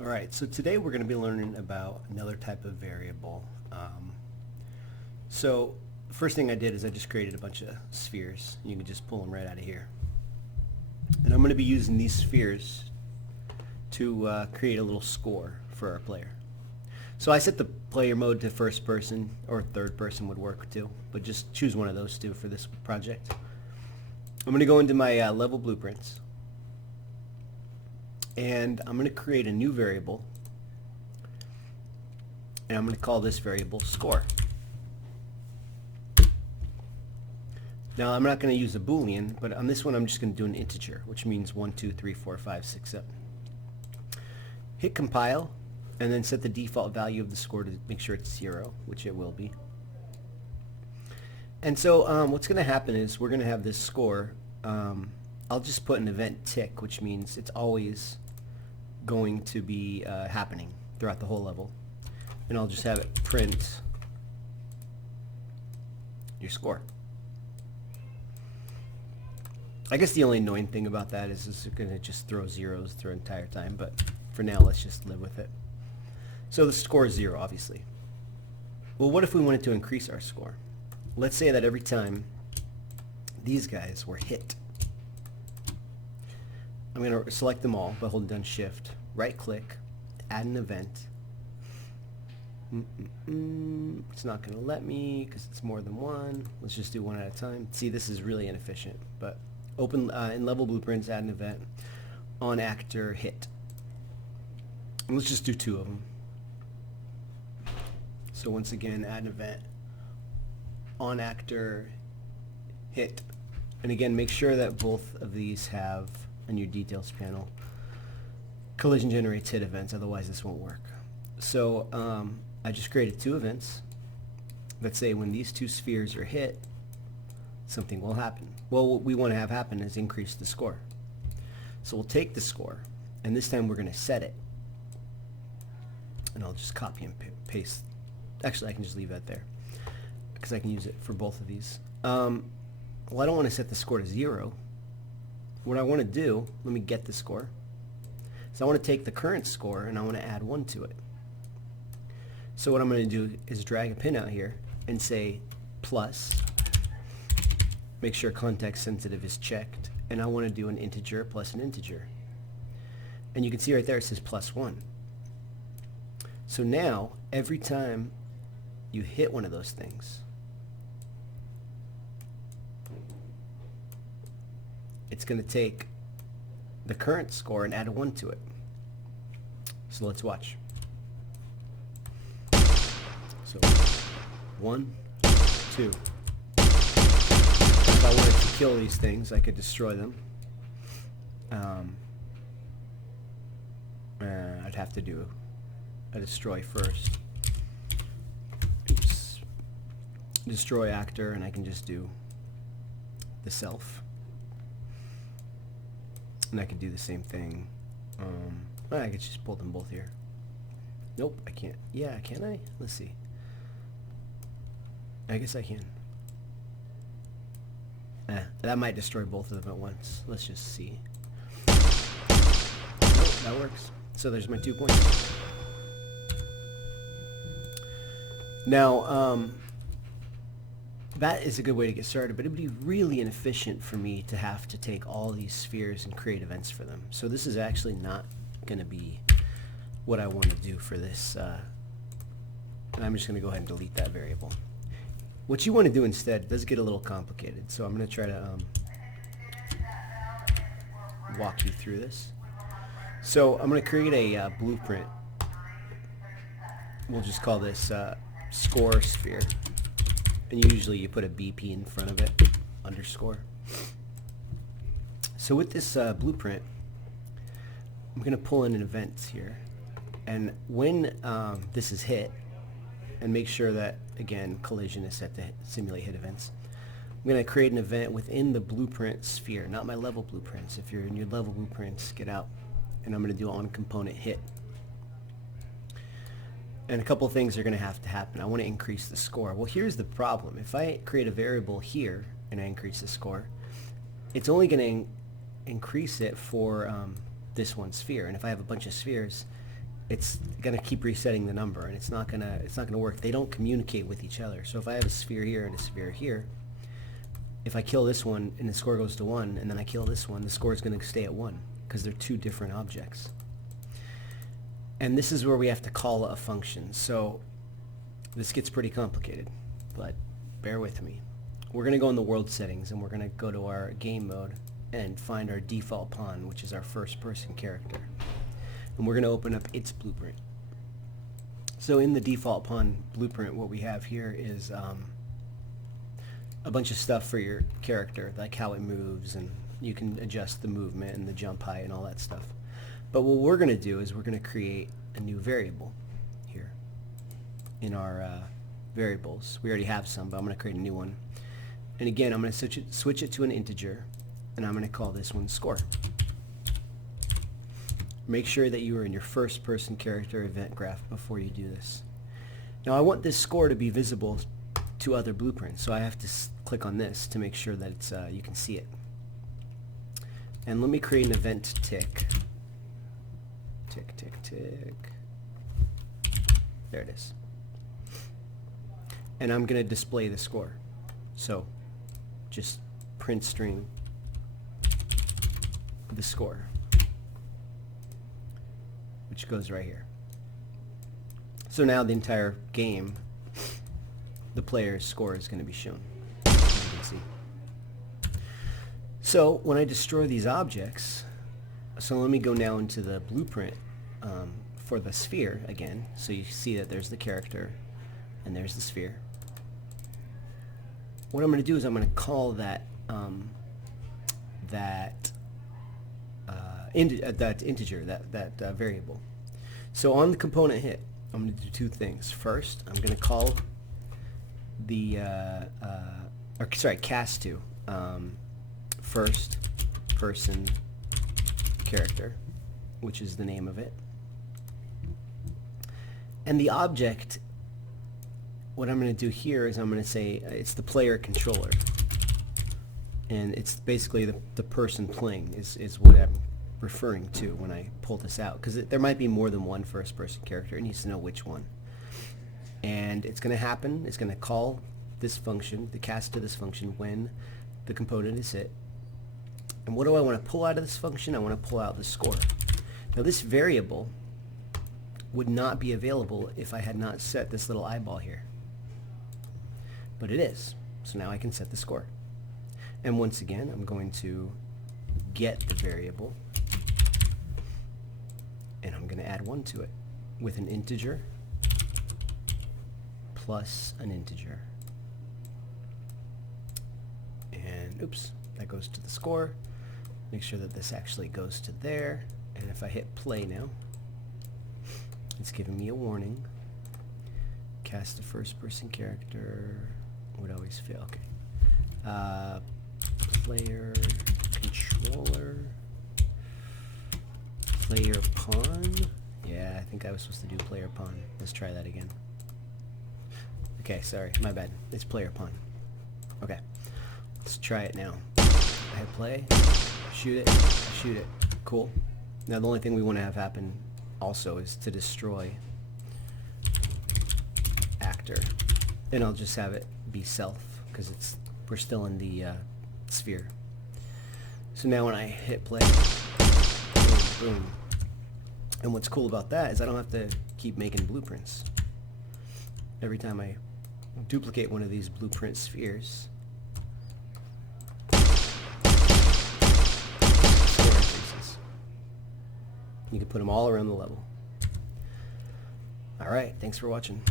Alright, so today we're going to be learning about another type of variable. So the first thing I did is I just created a bunch of spheres. You can just pull them right out of here. And I'm going to be using these spheres to create a little score for our player. So I set the player mode to first person, or third person would work too, but just choose one of those two for this project. I'm going to go into my level blueprints, and I'm going to create a new variable, and I'm going to call this variable score. Now I'm not going to use a boolean, but on this one I'm just going to do an integer, which means 1, 2, 3, 4, 5, 6, 7. Hit compile, and then set the default value of the score to make sure it's 0, which it will be. And so what's going to happen is we're going to have this score. I'll just put an event tick, which means it's always going to be happening throughout the whole level. And I'll just have it print your score. I guess the only annoying thing about that is it's going to just throw zeros through the entire time, but for now let's just live with it. So the score is 0, obviously. Well, what if we wanted to increase our score? Let's say that every time these guys were hit, I'm going to select them all by holding down Shift, right click, add an event. It's not going to let me because it's more than one. Let's just do one at a time. See, this is really inefficient, but open in level blueprints, add an event on actor hit. And let's just do 2 of them. So once again, add an event on actor hit. And again, make sure that both of these have on your details panel collision generates hit events, otherwise this won't work. So I just created 2 events that say when these 2 spheres are hit, something will happen. Well, what we want to have happen is increase the score. So we'll take the score, and this time we're going to set it. And I'll just copy and paste. Actually, I can just leave that there because I can use it for both of these. Well, I don't want to set the score to 0. What I want to do, let me get the score. So I want to take the current score and I want to add 1 to it. So what I'm going to do is drag a pin out here and say plus. Make sure context sensitive is checked, and I want to do an integer plus an integer. And you can see right there it says +1. So now every time you hit one of those things, it's going to take the current score and add a 1 to it. So let's watch. So 1, 2. If I wanted to kill these things, I could destroy them. I'd have to do a destroy first. Oops. Destroy actor, and I can just do the self. And I could do the same thing. I could just pull them both here. Nope, I can't. Yeah, can I? Let's see. I guess I can. That might destroy both of them at once. Let's just see. Nope, that works. So there's my 2 points. Now, that is a good way to get started, but it would be really inefficient for me to have to take all these spheres and create events for them. So this is actually not going to be what I want to do for this. And I'm just going to go ahead and delete that variable. What you want to do instead does get a little complicated, so I'm going to try to walk you through this. So I'm going to create a blueprint. We'll just call this score sphere. And usually you put a BP in front of it, underscore. So with this blueprint, I'm going to pull in an event here. And when this is hit, and make sure that, again, collision is set to simulate hit events, I'm going to create an event within the blueprint sphere, not my level blueprints. If you're in your level blueprints, get out. And I'm going to do on component hit. And a couple of things are going to have to happen. I want to increase the score. Well, here's the problem. If I create a variable here and I increase the score, it's only going to increase it for this one sphere. And if I have a bunch of spheres, it's gonna keep resetting the number, and it's not gonna work. They don't communicate with each other. So if I have a sphere here and a sphere here, if I kill this one and the score goes to 1, and then I kill this one, the score is gonna stay at 1 because they're two different objects. And this is where we have to call a function. So this gets pretty complicated, but bear with me. We're gonna go in the world settings, and we're gonna go to our game mode and find our default pawn, which is our first person character. And we're going to open up its blueprint. So in the default pawn blueprint, what we have here is a bunch of stuff for your character, like how it moves, and you can adjust the movement and the jump height and all that stuff. But what we're going to do is we're going to create a new variable here in our variables. We already have some, but I'm going to create a new one. And again, I'm going to switch it to an integer, and I'm going to call this one score. Make sure that you are in your first person character event graph before you do this. Now I want this score to be visible to other blueprints, so I have to click on this to make sure that it's, you can see it. And let me create an event tick. Tick, tick, tick. There it is. And I'm going to display the score. So just print string the score, which goes right here. So now the entire game, the player's score is going to be shown, as you can see. So when I destroy these objects, so let me go now into the blueprint for the sphere again. So you see that there's the character and there's the sphere. What I'm going to do is I'm going to call that integer, that variable. So on the component hit, I'm going to do two things. First, I'm going to call the cast to first person character, which is the name of it. And the object, what I'm going to do here is I'm going to say it's the player controller. And it's basically the person playing is what I'm referring to when I pull this out, because there might be more than one first person character. It needs to know which one. And it's going to happen, it's going to call this function, the cast to this function, when the component is hit. And what do I want to pull out of this function? I want to pull out the score. Now this variable would not be available if I had not set this little eyeball here. But it is. So now I can set the score. And once again, I'm going to get the variable, and I'm going to add 1 to it with an integer plus an integer. And oops, that goes to the score. Make sure that this actually goes to there. And if I hit play now, it's giving me a warning. Cast a first person character would always fail. Okay. Player controller, player pawn. Yeah, I think I was supposed to do player pawn. Let's try that again. Okay, sorry, my bad. It's player pawn. Okay, let's try it now. I hit play, shoot it, I shoot it. Cool. Now the only thing we want to have happen also is to destroy actor. Then I'll just have it be self, because we're still in the sphere. So now when I hit play, boom, boom. And what's cool about that is I don't have to keep making blueprints. Every time I duplicate one of these blueprint spheres, score increases. You can put them all around the level. Alright, thanks for watching.